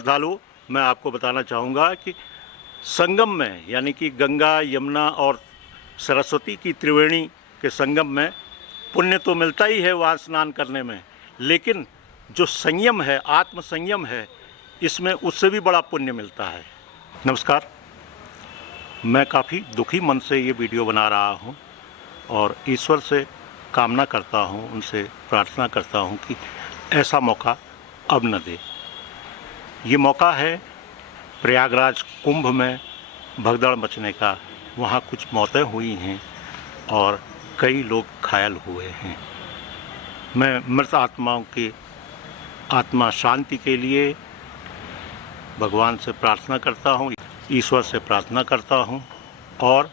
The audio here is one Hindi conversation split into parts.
श्रद्धालु, मैं आपको बताना चाहूँगा कि संगम में यानी कि गंगा, यमुना और सरस्वती की त्रिवेणी के संगम में पुण्य तो मिलता ही है वहाँ स्नान करने में, लेकिन जो संयम है, आत्म संयम है, इसमें उससे भी बड़ा पुण्य मिलता है। नमस्कार, मैं काफ़ी दुखी मन से ये वीडियो बना रहा हूँ और ईश्वर से कामना करता हूँ, उनसे प्रार्थना करता हूँ कि ऐसा मौका अब न दे। ये मौका है प्रयागराज कुंभ में भगदड़ मचने का। वहाँ कुछ मौतें हुई हैं और कई लोग घायल हुए हैं। मैं मृत आत्माओं की आत्मा शांति के लिए भगवान से प्रार्थना करता हूँ, ईश्वर से प्रार्थना करता हूँ और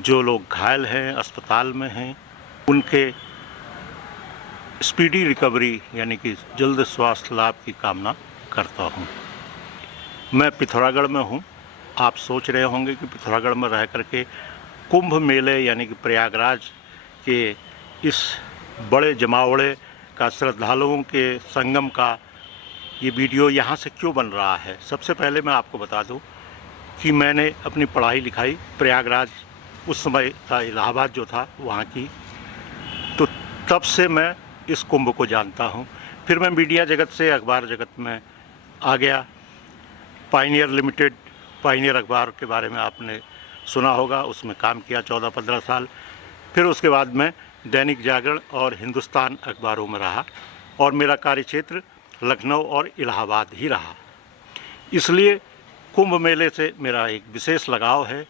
जो लोग घायल हैं, अस्पताल में हैं, उनके स्पीडी रिकवरी यानी कि जल्द स्वास्थ्य लाभ की कामना करता हूँ। मैं पिथौरागढ़ में हूँ। आप सोच रहे होंगे कि पिथौरागढ़ में रह करके कुंभ मेले यानी कि प्रयागराज के इस बड़े जमावड़े का, श्रद्धालुओं के संगम का ये वीडियो यहाँ से क्यों बन रहा है। सबसे पहले मैं आपको बता दूँ कि मैंने अपनी पढ़ाई लिखाई प्रयागराज, उस समय का इलाहाबाद जो था वहाँ की, तो तब से मैं इस कुंभ को जानता हूँ। फिर मैं मीडिया जगत से अखबार जगत में आ गया। पायनियर लिमिटेड, पायनियर अखबार के बारे में आपने सुना होगा, उसमें काम किया 14-15 साल। फिर उसके बाद मैं दैनिक जागरण और हिंदुस्तान अखबारों में रहा और मेरा कार्यक्षेत्र लखनऊ और इलाहाबाद ही रहा। इसलिए कुंभ मेले से मेरा एक विशेष लगाव है।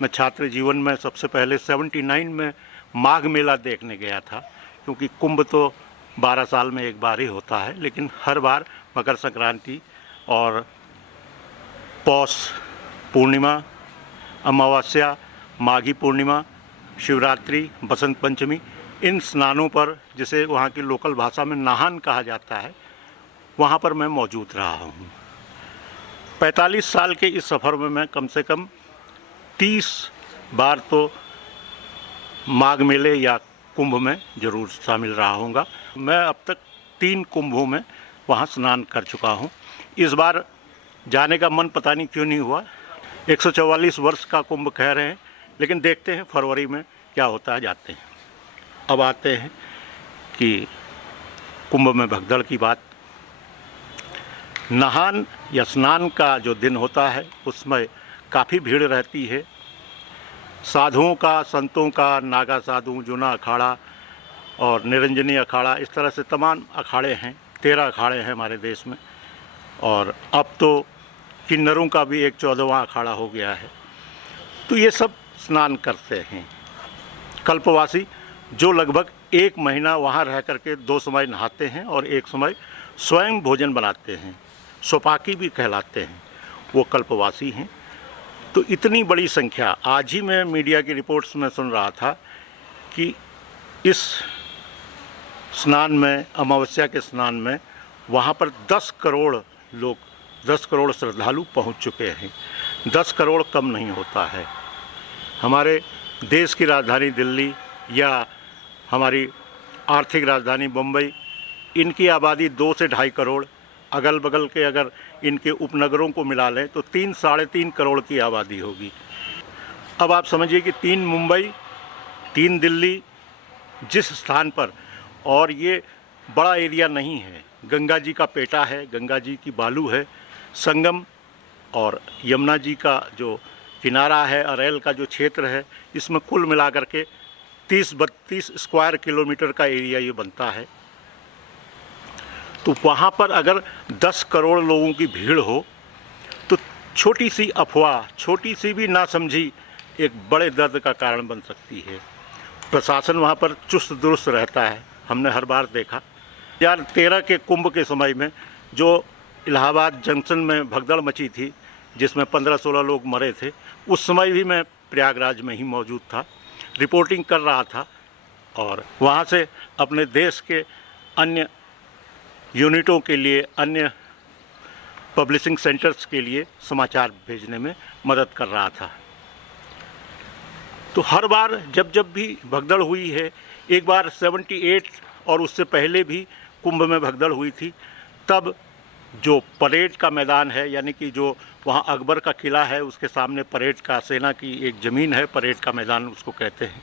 मैं छात्र जीवन में सबसे पहले 79 में माघ मेला देखने गया था, क्योंकि कुंभ तो 12 साल में एक बार ही होता है, लेकिन हर बार मकर संक्रांति और पौष पूर्णिमा, अमावस्या, माघी पूर्णिमा, शिवरात्रि, बसंत पंचमी, इन स्नानों पर, जिसे वहाँ की लोकल भाषा में नाहन कहा जाता है, वहाँ पर मैं मौजूद रहा हूँ। 45 साल के इस सफ़र में मैं कम से कम 30 बार तो माघ मेले या कुंभ में ज़रूर शामिल रहा हूँगा। मैं अब तक 3 कुंभों में वहाँ स्नान कर चुका हूँ। इस बार जाने का मन पता नहीं क्यों नहीं हुआ। 144 वर्ष का कुंभ कह रहे हैं, लेकिन देखते हैं फरवरी में क्या होता है, जाते हैं। अब आते हैं कि कुंभ में भगदड़ की बात। नहान या स्नान का जो दिन होता है उसमें काफ़ी भीड़ रहती है। साधुओं का, संतों का, नागा साधु, जूना अखाड़ा और निरंजनी अखाड़ा, इस तरह से तमाम अखाड़े हैं। 13 अखाड़े हैं हमारे देश में, और अब तो किन्नरों का भी एक 14वां अखाड़ा हो गया है। तो ये सब स्नान करते हैं। कल्पवासी जो लगभग 1 महीना वहाँ रह करके 2 समय नहाते हैं और 1 समय स्वयं भोजन बनाते हैं, सोपाकी भी कहलाते हैं, वो कल्पवासी हैं। तो इतनी बड़ी संख्या, आज ही मैं मीडिया की रिपोर्ट्स में सुन रहा था कि इस स्नान में, अमावस्या के स्नान में, वहाँ पर 10 करोड़ लोग, 10 करोड़ श्रद्धालु पहुँच चुके हैं। 10 करोड़ कम नहीं होता है। हमारे देश की राजधानी दिल्ली या हमारी आर्थिक राजधानी बम्बई, इनकी आबादी 2 से 2.5 करोड़, अगल बगल के अगर इनके उपनगरों को मिला लें तो 3-3.5 करोड़ की आबादी होगी। अब आप समझिए कि 3 मुंबई, 3 दिल्ली, जिस स्थान पर, और ये बड़ा एरिया नहीं है, गंगा जी का पेटा है, गंगा जी की बालू है, संगम और यमुना जी का जो किनारा है, अरेल का जो क्षेत्र है, इसमें कुल मिलाकर के 30-32 स्क्वायर किलोमीटर का एरिया ये बनता है। तो वहाँ पर अगर 10 करोड़ लोगों की भीड़ हो तो छोटी सी अफवाह, छोटी सी भी ना समझी, एक बड़े दर्द का कारण बन सकती है। प्रशासन वहाँ पर चुस्त दुरुस्त रहता है, हमने हर बार देखा। 2013 के कुंभ के समय में जो इलाहाबाद जंक्शन में भगदड़ मची थी, जिसमें 15-16 लोग मरे थे, उस समय भी मैं प्रयागराज में ही मौजूद था, रिपोर्टिंग कर रहा था और वहाँ से अपने देश के अन्य यूनिटों के लिए, अन्य पब्लिशिंग सेंटर्स के लिए समाचार भेजने में मदद कर रहा था। तो हर बार जब जब भी भगदड़ हुई है, एक बार 78 और उससे पहले भी कुंभ में भगदड़ हुई थी, तब जो परेड का मैदान है, यानी कि जो वहाँ अकबर का किला है उसके सामने परेड का सेना की एक ज़मीन है, परेड का मैदान उसको कहते हैं।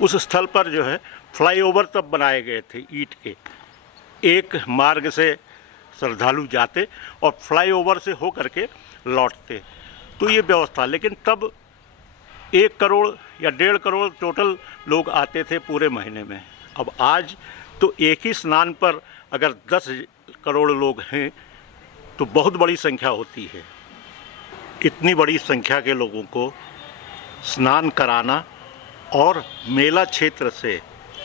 उस स्थल पर जो है फ्लाईओवर तब बनाए गए थे ईंट के, एक मार्ग से श्रद्धालु जाते और फ्लाईओवर से हो करके लौटते, तो ये व्यवस्था। लेकिन तब 1 करोड़ या 1.5 करोड़ टोटल लोग आते थे पूरे महीने में। अब आज तो एक ही स्नान पर अगर 10 करोड़ लोग हैं तो बहुत बड़ी संख्या होती है। इतनी बड़ी संख्या के लोगों को स्नान कराना और मेला क्षेत्र से,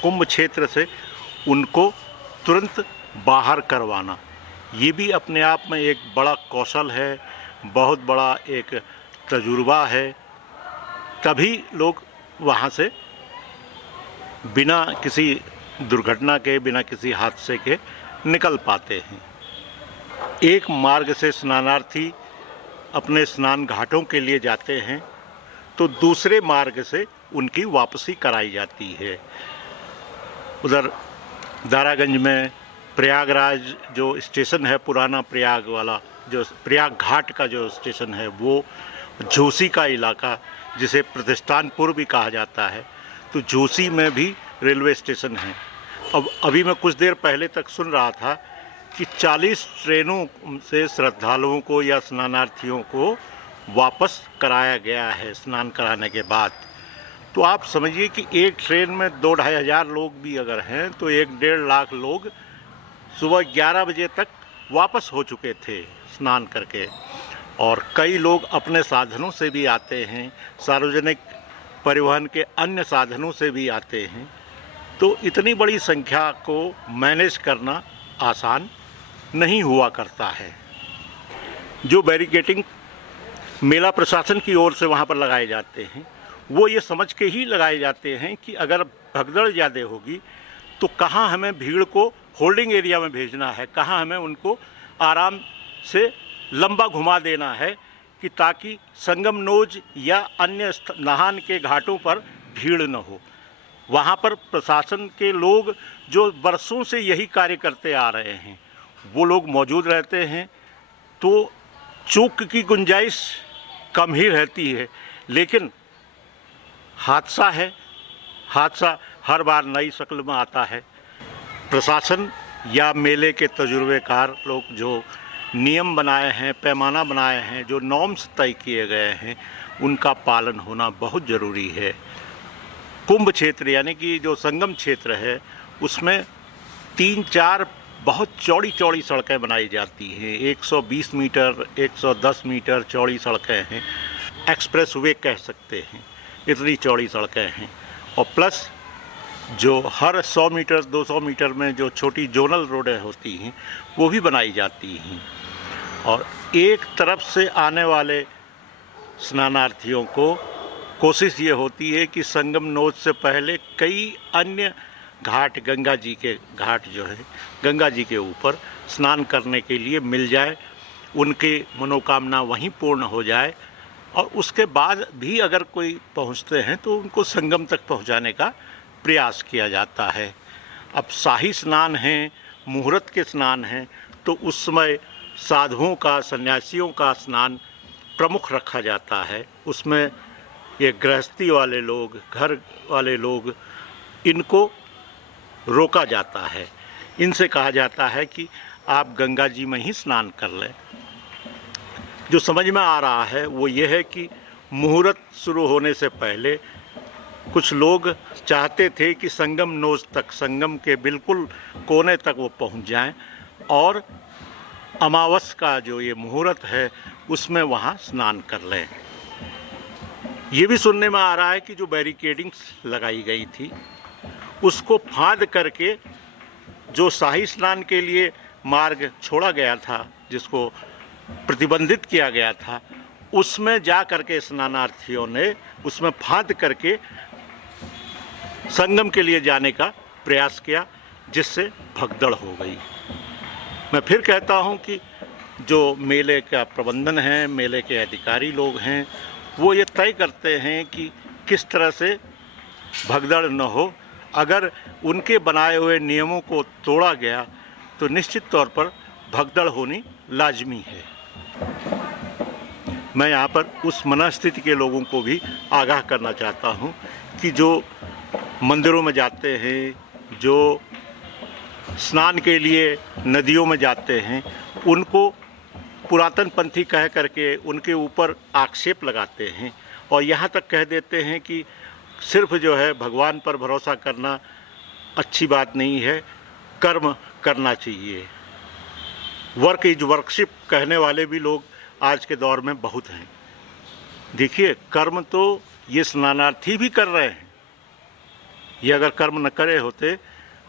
कुंभ क्षेत्र से उनको तुरंत बाहर करवाना, ये भी अपने आप में एक बड़ा कौशल है, बहुत बड़ा एक तजुर्बा है। तभी लोग वहाँ से बिना किसी दुर्घटना के, बिना किसी हादसे के निकल पाते हैं। एक मार्ग से स्नानार्थी अपने स्नान घाटों के लिए जाते हैं तो दूसरे मार्ग से उनकी वापसी कराई जाती है। उधर दारागंज में प्रयागराज जो स्टेशन है, पुराना प्रयाग वाला जो प्रयाग घाट का जो स्टेशन है, वो झूसी का इलाका जिसे प्रतिष्ठानपुर भी कहा जाता है, तो झूसी में भी रेलवे स्टेशन है। अब अभी मैं कुछ देर पहले तक सुन रहा था कि 40 ट्रेनों से श्रद्धालुओं को या स्नानार्थियों को वापस कराया गया है स्नान कराने के बाद। तो आप समझिए कि एक ट्रेन में 2-2.5 हज़ार लोग भी अगर हैं तो 1-1.5 लाख लोग सुबह 11 बजे तक वापस हो चुके थे स्नान करके। और कई लोग अपने साधनों से भी आते हैं, सार्वजनिक परिवहन के अन्य साधनों से भी आते हैं। तो इतनी बड़ी संख्या को मैनेज करना आसान नहीं हुआ करता है। जो बैरिकेडिंग मेला प्रशासन की ओर से वहाँ पर लगाए जाते हैं, वो ये समझ के ही लगाए जाते हैं कि अगर भगदड़ ज़्यादा होगी तो कहाँ हमें भीड़ को होल्डिंग एरिया में भेजना है, कहाँ हमें उनको आराम से लंबा घुमा देना है कि ताकि संगम नोज या अन्य नहान के घाटों पर भीड़ न हो। वहाँ पर प्रशासन के लोग जो बरसों से यही कार्य करते आ रहे हैं, वो लोग मौजूद रहते हैं, तो चूक की गुंजाइश कम ही रहती है। लेकिन हादसा है, हादसा हर बार नई शक्ल में आता है। प्रशासन या मेले के तजुर्बेकार लोग जो नियम बनाए हैं, पैमाना बनाए हैं, जो नॉर्म्स तय किए गए हैं, उनका पालन होना बहुत ज़रूरी है। कुंभ क्षेत्र यानी कि जो संगम क्षेत्र है, उसमें 3-4 बहुत चौड़ी चौड़ी सड़कें बनाई जाती हैं। 120 मीटर 110 मीटर चौड़ी सड़कें हैं, एक्सप्रेस वे कह सकते हैं, इतनी चौड़ी सड़कें हैं। और प्लस जो हर 100 मीटर 200 मीटर में जो छोटी जोनल रोडें होती हैं, वो भी बनाई जाती हैं। और एक तरफ से आने वाले स्नानार्थियों को कोशिश ये होती है कि संगम नोज से पहले कई अन्य घाट, गंगा जी के घाट जो है, गंगा जी के ऊपर स्नान करने के लिए मिल जाए, उनकी मनोकामना वहीं पूर्ण हो जाए। और उसके बाद भी अगर कोई पहुंचते हैं तो उनको संगम तक पहुंचाने का प्रयास किया जाता है। अब शाही स्नान हैं, मुहूर्त के स्नान हैं, तो उस समय साधुओं का, सन्यासियों का स्नान प्रमुख रखा जाता है। उसमें ये गृहस्थी वाले लोग, घर वाले लोग, इनको रोका जाता है। इनसे कहा जाता है कि आप गंगा जी में ही स्नान कर लें। जो समझ में आ रहा है वो ये है कि मुहूर्त शुरू होने से पहले कुछ लोग चाहते थे कि संगम नोज तक, संगम के बिल्कुल कोने तक वो पहुंच जाएं और अमावस का जो ये मुहूर्त है उसमें वहाँ स्नान कर लें। ये भी सुनने में आ रहा है कि जो बैरिकेडिंग्स लगाई गई थी उसको फाँद करके जो शाही स्नान के लिए मार्ग छोड़ा गया था, जिसको प्रतिबंधित किया गया था, उसमें जा करके स्नानार्थियों ने उसमें फाँद करके संगम के लिए जाने का प्रयास किया, जिससे भगदड़ हो गई। मैं फिर कहता हूं कि जो मेले का प्रबंधन है, मेले के अधिकारी लोग हैं, वो ये तय करते हैं कि किस तरह से भगदड़ न हो। अगर उनके बनाए हुए नियमों को तोड़ा गया तो निश्चित तौर पर भगदड़ होनी लाजमी है। मैं यहाँ पर उस मनस्थिति के लोगों को भी आगाह करना चाहता हूँ कि जो मंदिरों में जाते हैं, जो स्नान के लिए नदियों में जाते हैं, उनको पुरातन पंथी कह करके उनके ऊपर आक्षेप लगाते हैं और यहाँ तक कह देते हैं कि सिर्फ जो है भगवान पर भरोसा करना अच्छी बात नहीं है, कर्म करना चाहिए। वर्क इज वर्कशिप कहने वाले भी लोग आज के दौर में बहुत हैं। देखिए, कर्म तो ये स्नानार्थी भी कर रहे हैं। ये अगर कर्म न करे होते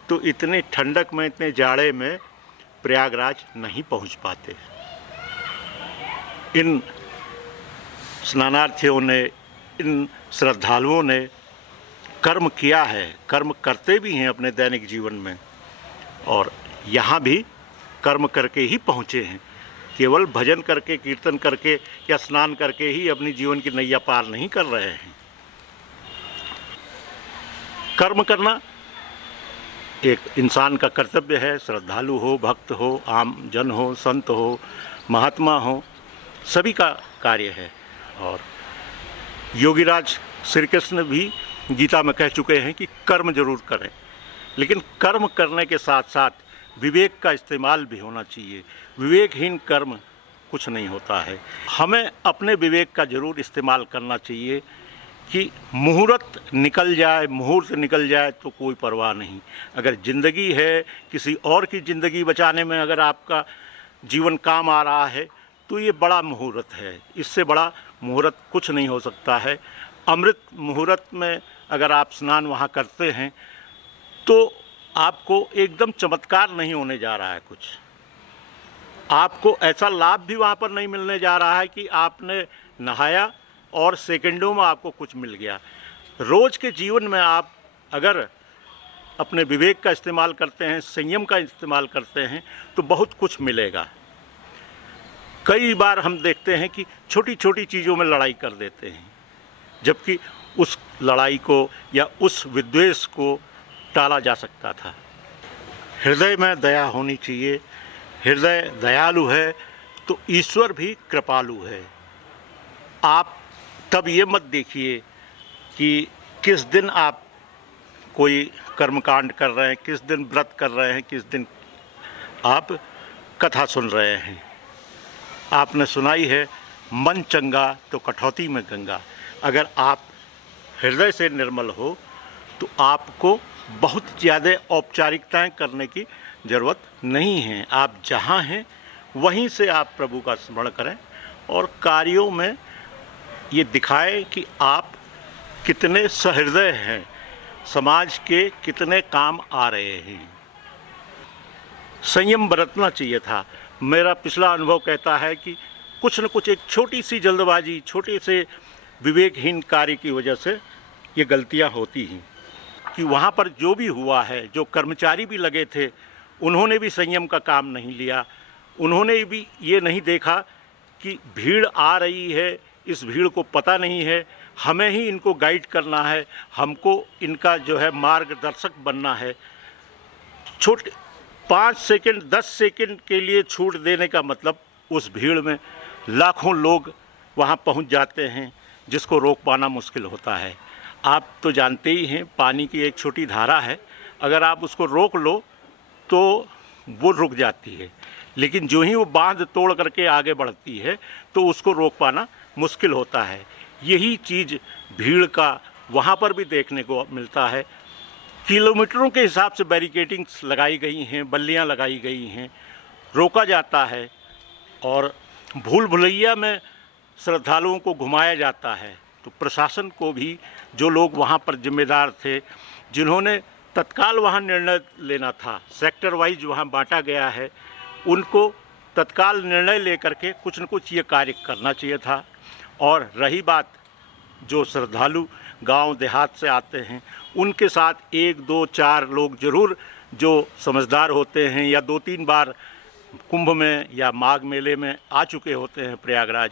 तो इतने ठंडक में, इतने जाड़े में प्रयागराज नहीं पहुंच पाते। इन स्नानार्थियों ने, इन श्रद्धालुओं ने कर्म किया है, कर्म करते भी हैं अपने दैनिक जीवन में, और यहाँ भी कर्म करके ही पहुँचे हैं। केवल भजन करके, कीर्तन करके या स्नान करके ही अपनी जीवन की नैया पार नहीं कर रहे हैं। कर्म करना एक इंसान का कर्तव्य है। श्रद्धालु हो, भक्त हो, आम जन हो, संत हो, महात्मा हो, सभी का कार्य है। और योगीराज श्री कृष्ण भी गीता में कह चुके हैं कि कर्म जरूर करें, लेकिन कर्म करने के साथ साथ विवेक का इस्तेमाल भी होना चाहिए। विवेकहीन कर्म कुछ नहीं होता है। हमें अपने विवेक का ज़रूर इस्तेमाल करना चाहिए कि मुहूर्त निकल जाए, मुहूर्त निकल जाए तो कोई परवाह नहीं। अगर ज़िंदगी है, किसी और की ज़िंदगी बचाने में अगर आपका जीवन काम आ रहा है तो ये बड़ा मुहूर्त है। इससे बड़ा मुहूर्त कुछ नहीं हो सकता है। अमृत मुहूर्त में अगर आप स्नान वहाँ करते हैं तो आपको एकदम चमत्कार नहीं होने जा रहा है। कुछ आपको ऐसा लाभ भी वहाँ पर नहीं मिलने जा रहा है कि आपने नहाया और सेकंडों में आपको कुछ मिल गया। रोज़ के जीवन में आप अगर अपने विवेक का इस्तेमाल करते हैं, संयम का इस्तेमाल करते हैं तो बहुत कुछ मिलेगा। कई बार हम देखते हैं कि छोटी छोटी चीज़ों में लड़ाई कर देते हैं, जबकि उस लड़ाई को या उस विद्वेष को टाला जा सकता था। हृदय में दया होनी चाहिए। हृदय दयालु है तो ईश्वर भी कृपालु है। आप तब ये मत देखिए कि किस दिन आप कोई कर्मकांड कर रहे हैं, किस दिन व्रत कर रहे हैं, किस दिन आप कथा सुन रहे हैं। आपने सुनाई है, मन चंगा तो कठौती में गंगा। अगर आप हृदय से निर्मल हो तो आपको बहुत ज़्यादा औपचारिकताएं करने की ज़रूरत नहीं है। आप जहाँ हैं वहीं से आप प्रभु का स्मरण करें और कार्यों में ये दिखाएं कि आप कितने सहृदय हैं, समाज के कितने काम आ रहे हैं। संयम बरतना चाहिए था। मेरा पिछला अनुभव कहता है कि कुछ न कुछ एक छोटी सी जल्दबाजी, छोटे से विवेकहीन कार्य की वजह से ये गलतियां होती हैं। कि वहाँ पर जो भी हुआ है, जो कर्मचारी भी लगे थे, उन्होंने भी संयम का काम नहीं लिया। उन्होंने भी ये नहीं देखा कि भीड़ आ रही है, इस भीड़ को पता नहीं है, हमें ही इनको गाइड करना है, हमको इनका जो है मार्गदर्शक बनना है। छोटे 5 सेकंड 10 सेकंड के लिए छूट देने का मतलब उस भीड़ में लाखों लोग वहाँ पहुँच जाते हैं, जिसको रोक पाना मुश्किल होता है। आप तो जानते ही हैं, पानी की एक छोटी धारा है, अगर आप उसको रोक लो तो वो रुक जाती है, लेकिन जो ही वो बांध तोड़ करके आगे बढ़ती है तो उसको रोक पाना मुश्किल होता है। यही चीज़ भीड़ का वहाँ पर भी देखने को मिलता है। किलोमीटरों के हिसाब से बैरिकेडिंग्स लगाई गई हैं, बल्लियाँ लगाई गई हैं, रोका जाता है और भूल भुलैया में श्रद्धालुओं को घुमाया जाता है। तो प्रशासन को भी, जो लोग वहाँ पर जिम्मेदार थे, जिन्होंने तत्काल वहाँ निर्णय लेना था, सेक्टर वाइज वहाँ बांटा गया है, उनको तत्काल निर्णय लेकर के कुछ न कुछ ये कार्य करना चाहिए था। और रही बात जो श्रद्धालु गांव देहात से आते हैं, उनके साथ 1 2 4 लोग ज़रूर जो समझदार होते हैं या 2-3 बार कुंभ में या माघ मेले में आ चुके होते हैं प्रयागराज,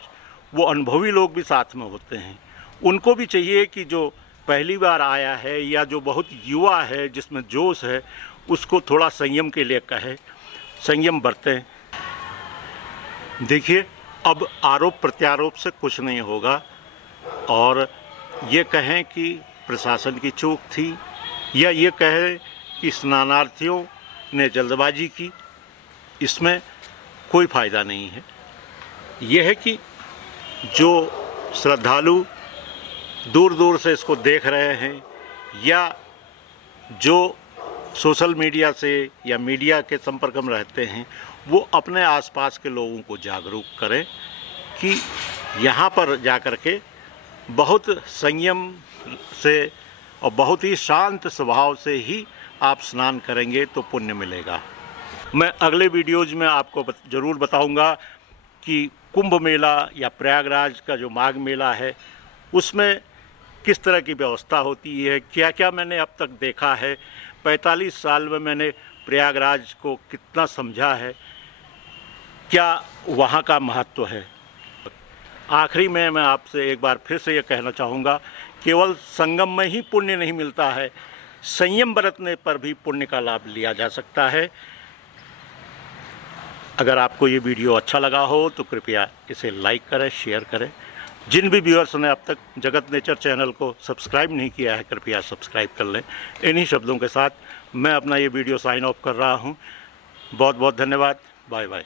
वो अनुभवी लोग भी साथ में होते हैं। उनको भी चाहिए कि जो पहली बार आया है या जो बहुत युवा है, जिसमें जोश है, उसको थोड़ा संयम के लिए कहे, संयम बरतें। देखिए, अब आरोप प्रत्यारोप से कुछ नहीं होगा, और ये कहें कि प्रशासन की चूक थी या ये कहें कि स्नानार्थियों ने जल्दबाजी की, इसमें कोई फ़ायदा नहीं है। यह है कि जो श्रद्धालु दूर दूर से इसको देख रहे हैं या जो सोशल मीडिया से या मीडिया के संपर्क में रहते हैं, वो अपने आसपास के लोगों को जागरूक करें कि यहाँ पर जाकर के बहुत संयम से और बहुत ही शांत स्वभाव से ही आप स्नान करेंगे तो पुण्य मिलेगा। मैं अगले वीडियोज़ में आपको ज़रूर बताऊंगा कि कुंभ मेला या प्रयागराज का जो माघ मेला है उसमें किस तरह की व्यवस्था होती है, क्या क्या मैंने अब तक देखा है, 45 साल में मैंने प्रयागराज को कितना समझा है, क्या वहाँ का महत्व है। आखिरी में मैं आपसे एक बार फिर से ये कहना चाहूँगा, केवल संगम में ही पुण्य नहीं मिलता है, संयम बरतने पर भी पुण्य का लाभ लिया जा सकता है। अगर आपको ये वीडियो अच्छा लगा हो तो कृपया इसे लाइक करें, शेयर करें। जिन भी व्यूअर्स ने अब तक जगत नेचर चैनल को सब्सक्राइब नहीं किया है, कृपया सब्सक्राइब कर लें। इन्हीं शब्दों के साथ मैं अपना ये वीडियो साइन ऑफ कर रहा हूँ। बहुत बहुत धन्यवाद। Bye bye.